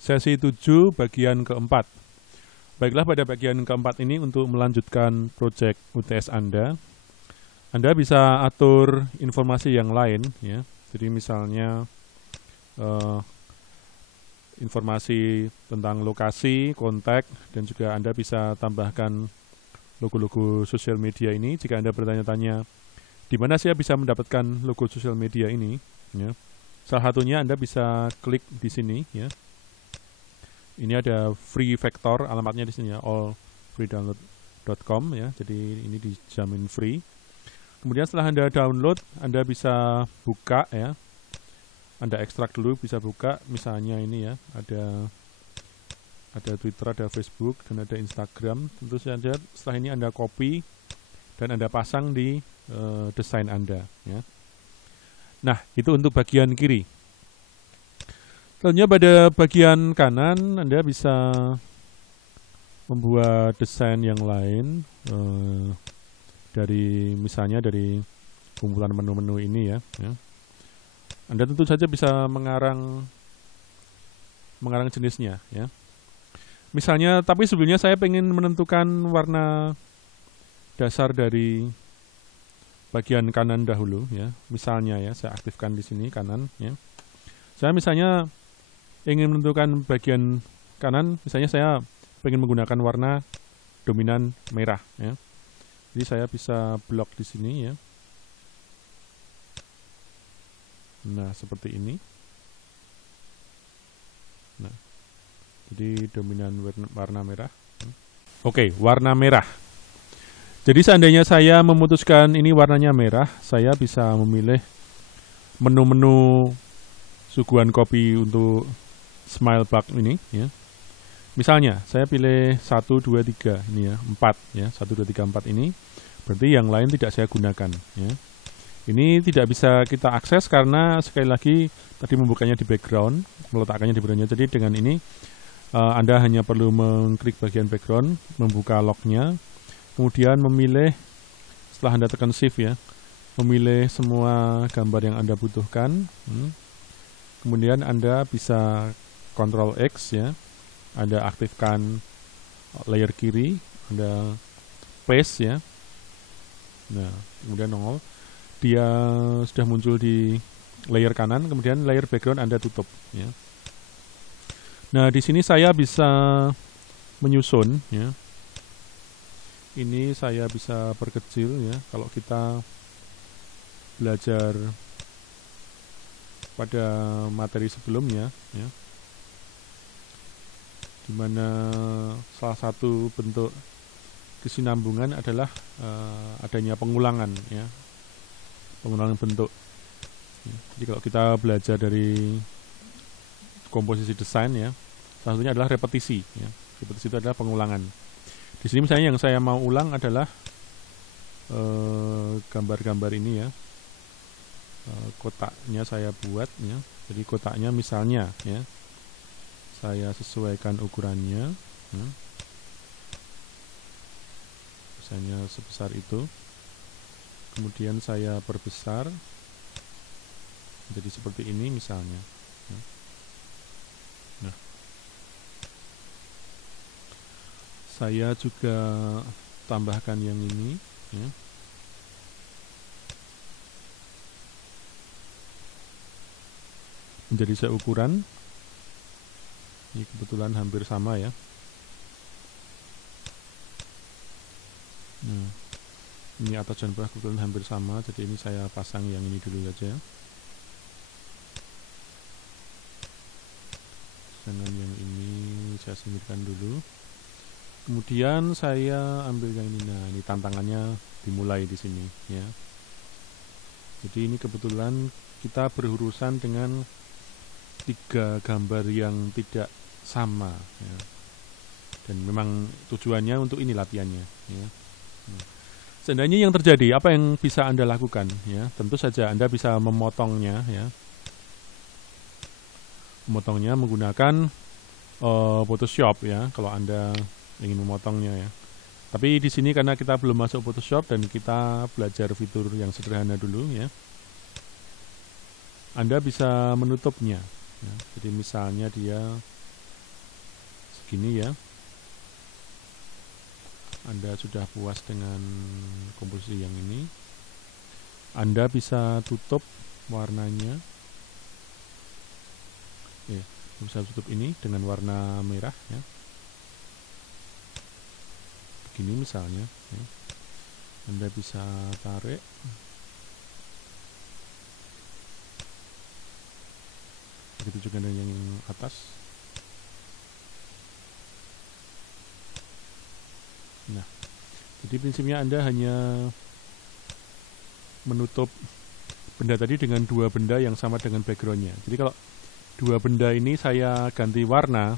sesi 7 bagian keempat. Baiklah, pada bagian keempat ini untuk melanjutkan proyek UTS Anda bisa atur informasi yang lain ya. Jadi misalnya informasi tentang lokasi, kontak, dan juga Anda bisa tambahkan logo-logo sosial media ini. Jika Anda bertanya-tanya di mana saya bisa mendapatkan logo sosial media ini ya. Salah satunya Anda bisa klik di sini ya. Ini ada free vector, alamatnya di sini ya, allfreedownload.com ya. Jadi ini dijamin free. Kemudian setelah Anda download, Anda bisa buka ya. Anda ekstrak dulu, bisa buka. Misalnya ini ya, ada Twitter, ada Facebook, dan ada Instagram. Tentu saja setelah ini Anda copy dan Anda pasang di desain Anda ya. Nah, itu untuk bagian kiri. Selanjutnya pada bagian kanan Anda bisa membuat desain yang lain misalnya dari kumpulan menu-menu ini ya. Anda tentu saja bisa mengarang jenisnya ya. Misalnya, tapi sebelumnya saya ingin menentukan warna dasar dari bagian kanan dahulu ya. Misalnya ya, saya aktifkan di sini kanan ya. Saya misalnya ingin menentukan bagian kanan, misalnya saya ingin menggunakan warna dominan merah ya. Jadi saya bisa blok di sini ya. Nah, seperti ini. Nah, jadi dominan warna merah. Oke, warna merah. Jadi seandainya saya memutuskan ini warnanya merah, saya bisa memilih menu-menu suguhan kopi untuk smile bug ini ya. Misalnya saya pilih 1, 2, 3 ini ya, 4 ya, 1, 2, 3, 4 ini. Berarti yang lain tidak saya gunakan ya. Ini tidak bisa kita akses karena sekali lagi tadi membukanya di background, meletakkannya di backgroundnya. Jadi dengan ini Anda hanya perlu mengklik bagian background, membuka lognya, kemudian memilih, setelah Anda tekan shift ya, memilih semua gambar yang Anda butuhkan. Kemudian Anda bisa Ctrl X ya, Anda aktifkan layer kiri, Anda paste ya. Nah, kemudian nongol, dia sudah muncul di layer kanan, kemudian layer background Anda tutup ya. Nah, di sini saya bisa menyusun ya. Ini saya bisa perkecil ya. Kalau kita belajar pada materi sebelumnya ya, di mana salah satu bentuk kesinambungan adalah adanya pengulangan ya, pengulangan bentuk ya. Jadi kalau kita belajar dari komposisi desain ya, salah satunya adalah repetisi ya. Repetisi itu adalah pengulangan. Di sini misalnya yang saya mau ulang adalah gambar-gambar ini ya. Kotaknya saya buat ya. Jadi kotaknya misalnya ya, saya sesuaikan ukurannya ya. Misalnya sebesar itu, kemudian saya perbesar jadi seperti ini misalnya ya. Nah, saya juga tambahkan yang ini ya. Menjadi seukuran. Ini kebetulan hampir sama ya. Nah, ini atas dan bawah kebetulan hampir sama, jadi ini saya pasang yang ini dulu saja. Dengan yang ini saya singkirkan dulu. Kemudian saya ambil yang ini. Nah, ini tantangannya dimulai di sini ya. Jadi ini kebetulan kita berurusan dengan 3 gambar yang tidak sama ya. Dan memang tujuannya untuk ini latihannya ya. Seandainya yang terjadi, apa yang bisa Anda lakukan ya? Tentu saja Anda bisa memotongnya ya. Memotongnya menggunakan Photoshop ya, kalau Anda ingin memotongnya ya. Tapi di sini karena kita belum masuk Photoshop dan kita belajar fitur yang sederhana dulu ya, Anda bisa menutupnya ya. Jadi misalnya dia begini ya. Anda sudah puas dengan komposisi yang ini, Anda bisa tutup warnanya. Oke, bisa tutup ini dengan warna merah ya. Begini misalnya ya. Anda bisa tarik. Begitu juga dengan yang atas. Nah, jadi prinsipnya Anda hanya menutup benda tadi dengan dua benda yang sama dengan backgroundnya. Jadi kalau dua benda ini saya ganti warna,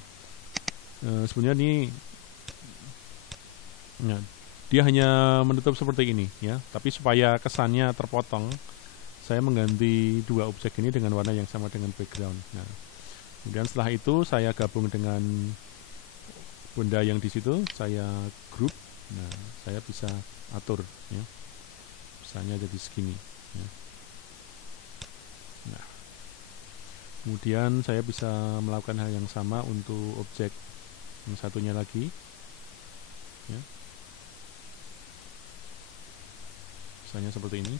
sebenarnya ini ya, dia hanya menutup seperti ini ya. Tapi supaya kesannya terpotong, saya mengganti dua objek ini dengan warna yang sama dengan background. Nah, kemudian setelah itu saya gabung dengan benda yang di situ, saya group. Nah, saya bisa atur ya. Misalnya jadi segini ya. Nah, kemudian saya bisa melakukan hal yang sama untuk objek yang satunya lagi ya. Misalnya seperti ini.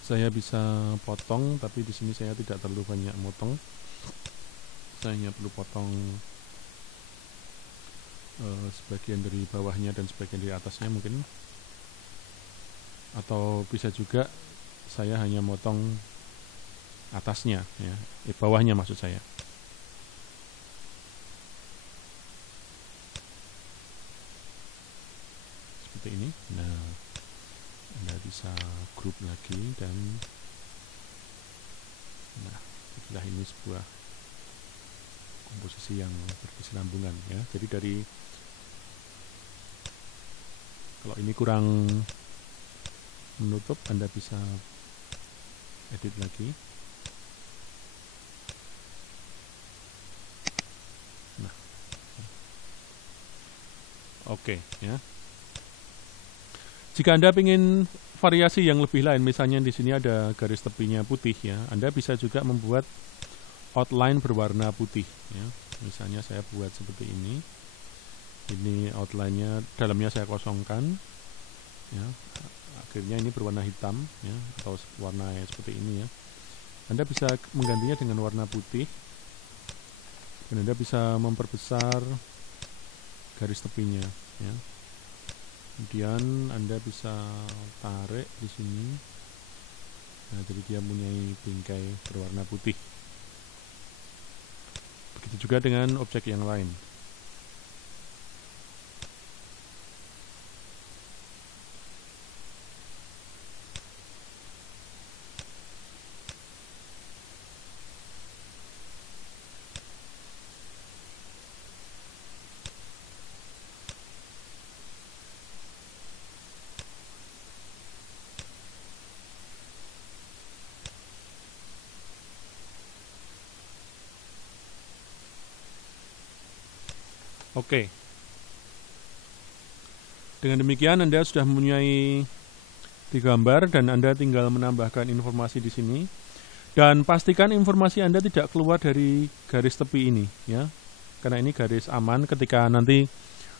Saya bisa potong, tapi di sini saya tidak terlalu banyak motong. Saya hanya perlu potong sebagian dari bawahnya dan sebagian dari atasnya mungkin, atau bisa juga saya hanya motong atasnya ya, bawahnya maksud saya. Seperti ini. Nah, Anda bisa group lagi dan nah, itulah ini sebuah komposisi yang berkesinambungan ya. Jadi dari kalau ini kurang menutup, Anda bisa edit lagi. Nah, oke ya. Jika Anda ingin variasi yang lebih lain, misalnya di sini ada garis tepinya putih ya, Anda bisa juga membuat outline berwarna putih ya. Misalnya saya buat seperti ini. Ini outline-nya, dalamnya saya kosongkan ya. Akhirnya ini berwarna hitam ya, atau warna seperti ini ya. Anda bisa menggantinya dengan warna putih, dan Anda bisa memperbesar garis tepinya ya. Kemudian Anda bisa tarik di sini. Nah, jadi dia mempunyai bingkai berwarna putih. Begitu juga dengan objek yang lain. Oke. Dengan demikian Anda sudah mempunyai di gambar dan Anda tinggal menambahkan informasi di sini. Dan pastikan informasi Anda tidak keluar dari garis tepi ini ya. Karena ini garis aman ketika nanti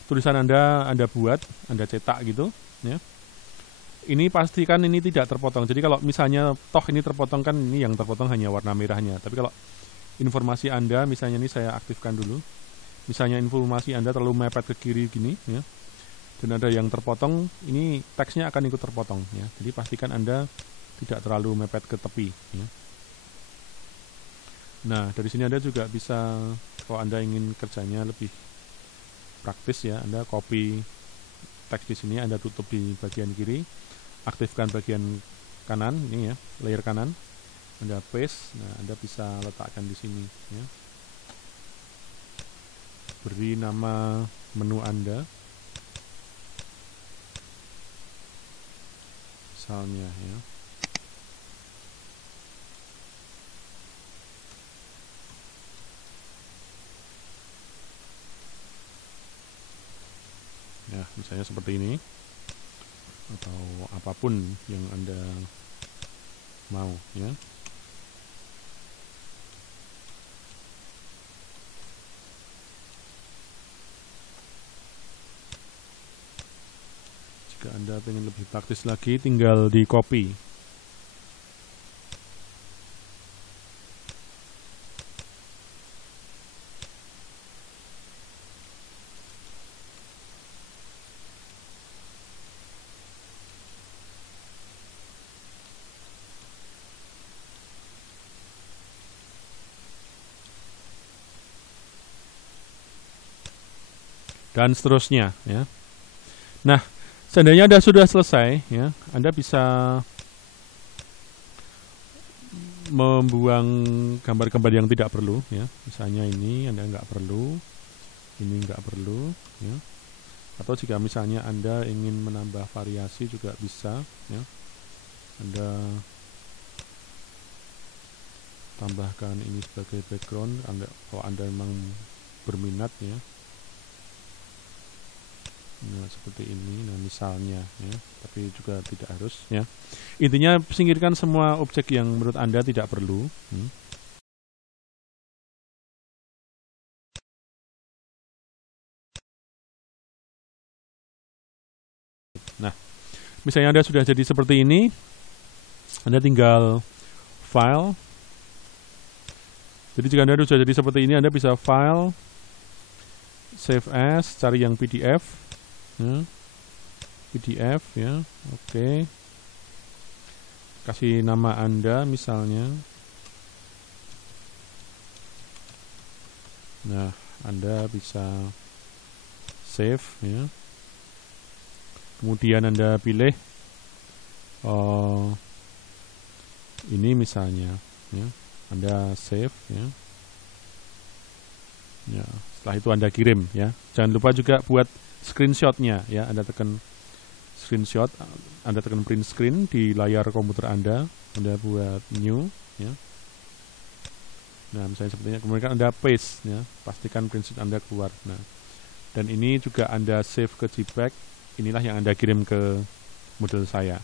tulisan Anda buat, Anda cetak gitu ya. Ini pastikan ini tidak terpotong. Jadi kalau misalnya toh ini terpotong, kan ini yang terpotong hanya warna merahnya. Tapi kalau informasi Anda, misalnya ini saya aktifkan dulu. Misalnya informasi Anda terlalu mepet ke kiri gini ya, dan ada yang terpotong, ini teksnya akan ikut terpotong ya. Jadi pastikan Anda tidak terlalu mepet ke tepi ya. Nah, dari sini Anda juga bisa, kalau Anda ingin kerjanya lebih praktis ya, Anda copy teks di sini, Anda tutup di bagian kiri, aktifkan bagian kanan ini ya, layer kanan, Anda paste. Nah, Anda bisa letakkan di sini ya. Beri nama menu Anda, misalnya ya. Ya, misalnya seperti ini, atau apapun yang Anda mau ya. Anda pengen lebih praktis lagi, tinggal di copy. Dan seterusnya, ya. Nah, seandainya Anda sudah selesai, ya, Anda bisa membuang gambar-gambar yang tidak perlu, ya. Misalnya ini Anda nggak perlu, ini nggak perlu, ya. Atau jika misalnya Anda ingin menambah variasi juga bisa, ya. Anda tambahkan ini sebagai background, kalau Anda memang berminat, ya. Nah, seperti ini, nah misalnya, ya, tapi juga tidak harus, ya. Intinya singkirkan semua objek yang menurut Anda tidak perlu. Nah, misalnya Anda sudah jadi seperti ini, Anda tinggal file. Jadi jika Anda sudah jadi seperti ini, Anda bisa file, save as, cari yang PDF, ya. PDF, ya, oke. Kasih nama Anda misalnya. Nah, Anda bisa save, ya. Kemudian Anda pilih ini misalnya, ya. Anda save, ya. Ya, setelah itu Anda kirim, ya. Jangan lupa juga buat screenshotnya, ya. Anda tekan screenshot, Anda tekan print screen di layar komputer Anda buat new, ya. Nah, misalnya sepertinya, kemudian Anda paste, ya. Pastikan print screen Anda keluar. Nah, dan ini juga Anda save ke JPEG. Inilah yang Anda kirim ke model saya.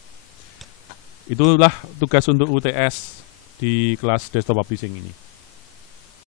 Itulah tugas untuk UTS di kelas desktop publishing ini.